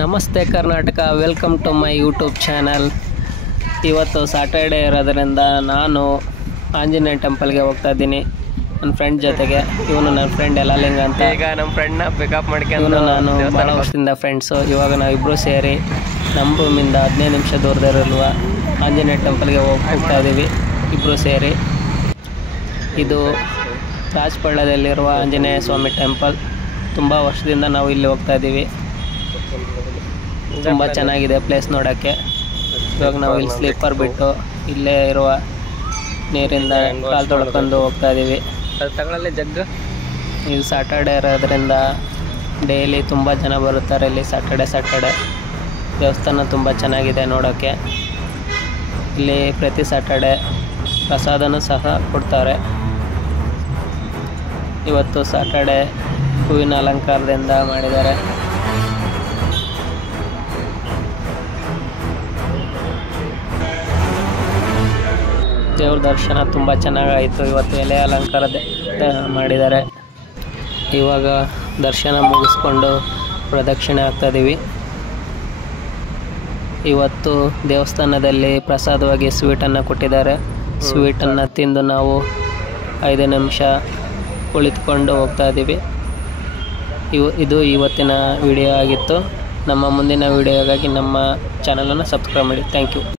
ನಮಸ್ತೆ Karnataka, welcome to my YouTube channel. ಇವತ್ತು Saturday ಇರೋದ್ರಿಂದ ನಾನು ಆಂಜನೇಯ ಟೆಂಪಲ್ಗೆ ಹೋಗ್ತಾ ಇದ್ದೀನಿ ನನ್ನ ಫ್ರೆಂಡ್ ಜೊತೆಗೆ. ಇವನು ನನ್ನ ಫ್ರೆಂಡ್ ಯಲಾಲಿಂಗ ಅಂತ. ಈಗ ನಮ್ಮ ಫ್ರೆಂಡ್ನ ಪಿಕಪ್ ಮಾಡ್ಕೊಂಡು ನಾನು ಭಾಳ ವರ್ಷದಿಂದ ಫ್ರೆಂಡ್ಸು. ಇವಾಗ ನಾವಿಬ್ಬರು ಸೇರಿ ನಮ್ಮ ರೂಮಿಂದ 15 ನಿಮಿಷ ದೂರದಲ್ಲಿರುವ ಆಂಜನೇಯ ಟೆಂಪಲ್ಗೆ ಹೋಗ್ತಾ ಇದ್ದೀವಿ ಇಬ್ಬರು ಸೇರಿ. ಇದು ರಾಜಪಳ್ಳದಲ್ಲಿರುವ ಆಂಜನೇಯ ಸ್ವಾಮಿ ಟೆಂಪಲ್. ತುಂಬ ವರ್ಷದಿಂದ ನಾವು ಇಲ್ಲಿ ಹೋಗ್ತಾ ಇದ್ದೀವಿ. ತುಂಬ ಚೆನ್ನಾಗಿದೆ ಪ್ಲೇಸ್ ನೋಡೋಕ್ಕೆ. ಇವಾಗ ನಾವು ಇಲ್ಲಿ ಸ್ಲೀಪರ್ ಬಿಟ್ಟು ಇಲ್ಲೇ ಇರುವ ನೀರಿಂದ ಕಾಲು ತೊಳ್ಕೊಂಡು ಹೋಗ್ತಾ ಇದ್ದೀವಿ. ಅದು ತಗೊಳ್ಳಲ್ಲಿ ಜಗ್ಗು. ಇದು ಸ್ಯಾಟರ್ಡೇ ಇರೋದ್ರಿಂದ ಡೈಲಿ ತುಂಬ ಜನ ಬರುತ್ತಾರೆ ಇಲ್ಲಿ. ಸ್ಯಾಟರ್ಡೇ ದೇವಸ್ಥಾನ ತುಂಬ ಚೆನ್ನಾಗಿದೆ ನೋಡೋಕ್ಕೆ. ಇಲ್ಲಿ ಪ್ರತಿ ಸ್ಯಾಟರ್ಡೇ ಪ್ರಸಾದನೂ ಸಹ ಕೊಡ್ತಾರೆ. ಇವತ್ತು ಸ್ಯಾಟರ್ಡೇ ಹೂವಿನ ಅಲಂಕಾರದಿಂದ ಮಾಡಿದ್ದಾರೆ. ದೇವ್ರ ದರ್ಶನ ತುಂಬ ಚೆನ್ನಾಗಾಯಿತು. ಇವತ್ತು ಎಲೆ ಅಲಂಕಾರದ ಮಾಡಿದ್ದಾರೆ. ಇವಾಗ ದರ್ಶನ ಮುಗಿಸ್ಕೊಂಡು ಪ್ರದಕ್ಷಿಣೆ ಆಗ್ತಾಯಿದ್ದೀವಿ. ಇವತ್ತು ದೇವಸ್ಥಾನದಲ್ಲಿ ಪ್ರಸಾದವಾಗಿ ಸ್ವೀಟನ್ನು ಕೊಟ್ಟಿದ್ದಾರೆ. ಸ್ವೀಟನ್ನು ತಿಂದು ನಾವು 5 ನಿಮಿಷ ಕುಳಿತುಕೊಂಡು ಹೋಗ್ತಾ ಇದ್ದೀವಿ. ಇದು ಇವತ್ತಿನ ವಿಡಿಯೋ ಆಗಿತ್ತು. ನಮ್ಮ ಮುಂದಿನ ವಿಡಿಯೋಗಾಗಿ ನಮ್ಮ ಚಾನಲನ್ನು ಸಬ್ಸ್ಕ್ರೈಬ್ ಮಾಡಿ. Thank you.